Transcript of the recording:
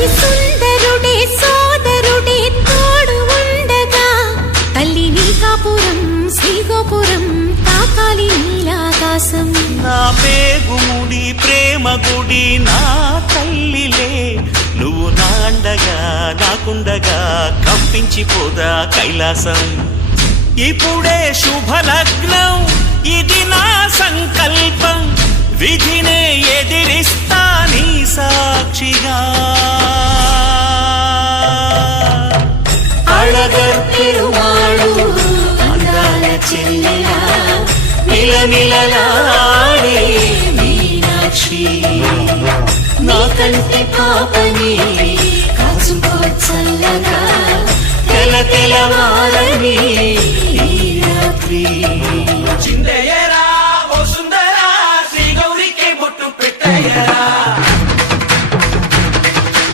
అతి సుందరుడే సోదరుడే తోడు ఉండగా తల్లి నీ కాపురం శ్రీగోపురం తాకాలి నీలాకాశం. నా పేగుముడి ప్రేమ గుడి నా తల్లిలే, నువ్వు నాండగా నాకుండగా కంపించిపోదా కైలాసం. ఇప్పుడే శుభలగ్నం ఇది నా సంకల్పం, విధినే ఎదిరిస్తా నీ సాక్షిగా. అళగర్ పెరుమాళు అందాల చెల్లెలా మిలమిలలాడే మీనాక్షి, నా కంటి పాపని కాచుకో చల్లగా తెల తెలవారని ఈ రాత్రి.